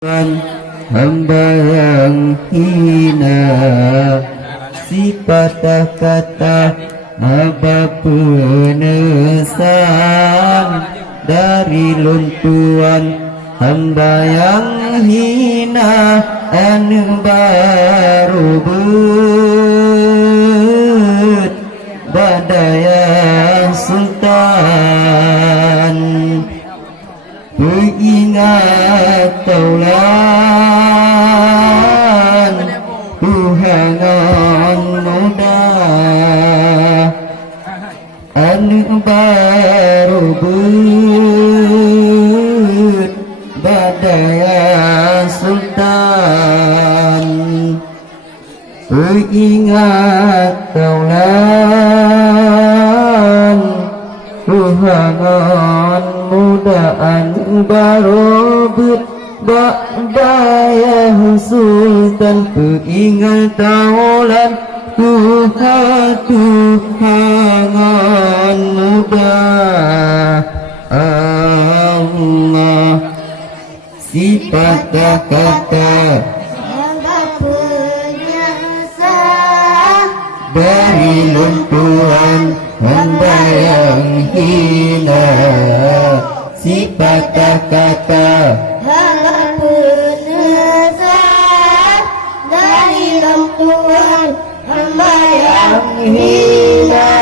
Hamba yang hina, sifat kata hamba penesan dari luntuan. Hamba yang hina anu baru but badaya sultan. Mengingat taulan Tuhanan muda anu baru but badaya sultan. Mengingat taulan Tuhanan mudaan barobut badaya sultan. Peingat taulan Tuhanan muda Allah. Sifat kata dari luntuan hamba yang hina. Sifat kata hamba penesan dari luntuan hamba yang hina.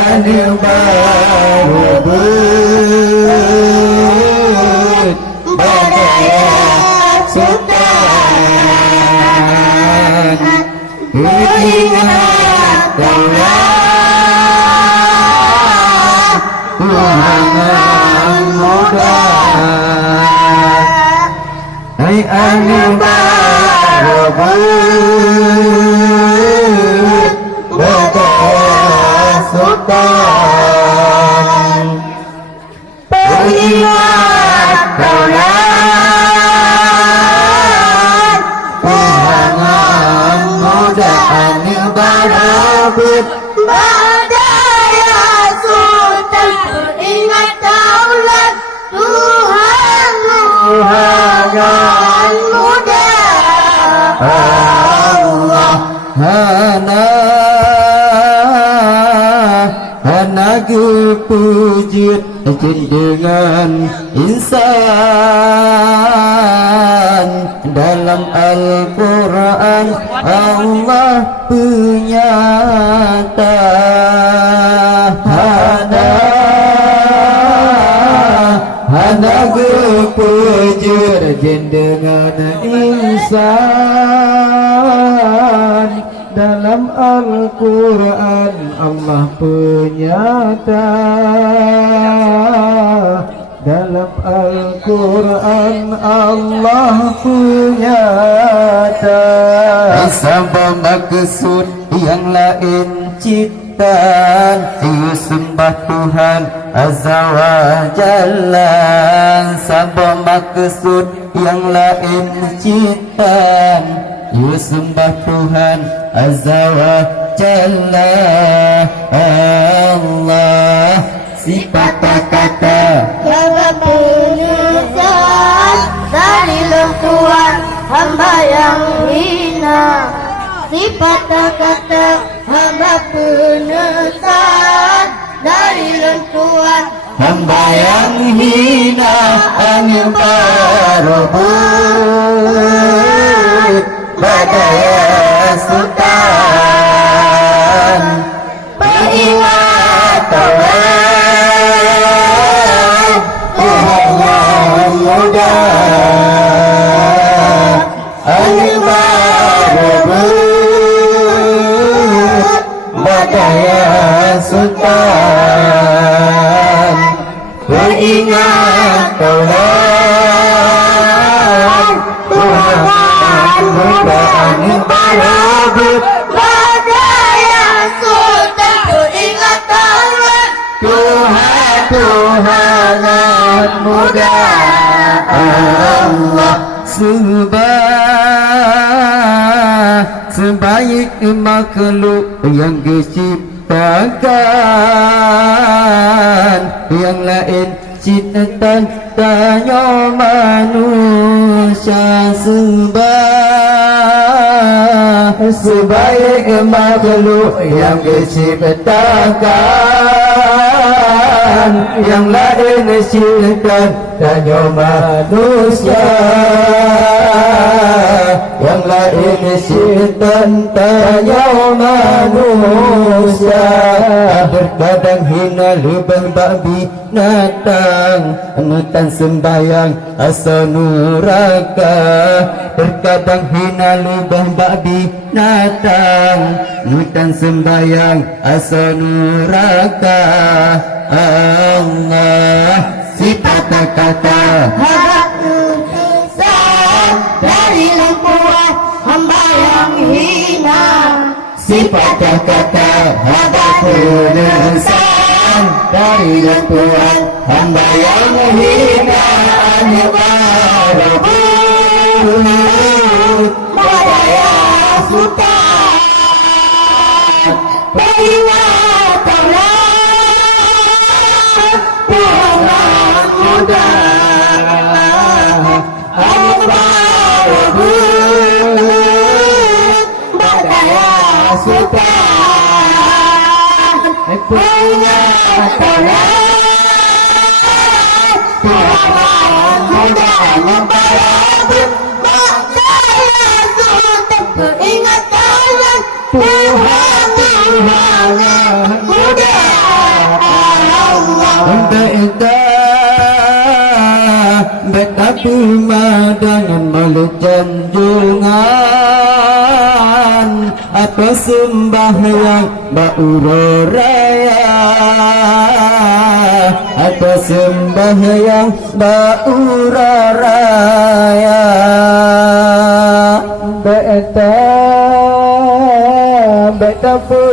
Anu baru but badaya sultan. Mengingat taulan Tuhanan muda hai anu baru but badaya sultan. Mengingat taulan Tuhanan muda anu baru but badaya sultan. Ingat taulan Tuhanan muda Allah. Hana gepujit dengan insan. Dalam Al-Quran Allah penyata. Hana gepujit dengan insan. Dalam Al-Quran Allah penyata. Dalam Al-Quran Allah penyata. Sabab maksud yang lain ciptaan sembah Tuhan Azza wa Jalla. Sabab maksud yang lain ciptaan sembah Tuhan Azza wa Jalla. Allah. Sifat kata hamba penesan dari luntuan hamba yang hina. Sifat kata hamba penesan dari luntuan hamba yang hina anu baru but badaya sultan. Mengingat taulan Tuhanan muda anu baru but badaya sultan. Mengingat taulan Tuhanan muda anu baru but badaya sultan. Ingat taulan Tuhanan muda Allah. Sebaik makhluk yang diciptakan yang lain ciptaan tanya manusia sebaik makhluk yang diciptakan, yang lain ciptaan tanya manusia, yang lain ciptaan tanya manusia. Terkadang hina lubang babi natang, nutan sembayang asa nuraka. Terkadang hina lubang babi natang, nutan sembayang asa nuraka. Allah sifat kata Hadap insan dari lingkungan hamba yang hina. sifat kata hadap insan dari Tuhan hamba yang hina. Badaya sultan peringatan Tuhan muda Badaya sultan peringatan Tuhan muda Badaya sultan peringatan Tuhan muda Betapa madangan meluk junjungan, apa sembahyang bauraya, apa sembahyang bauraya. Betapa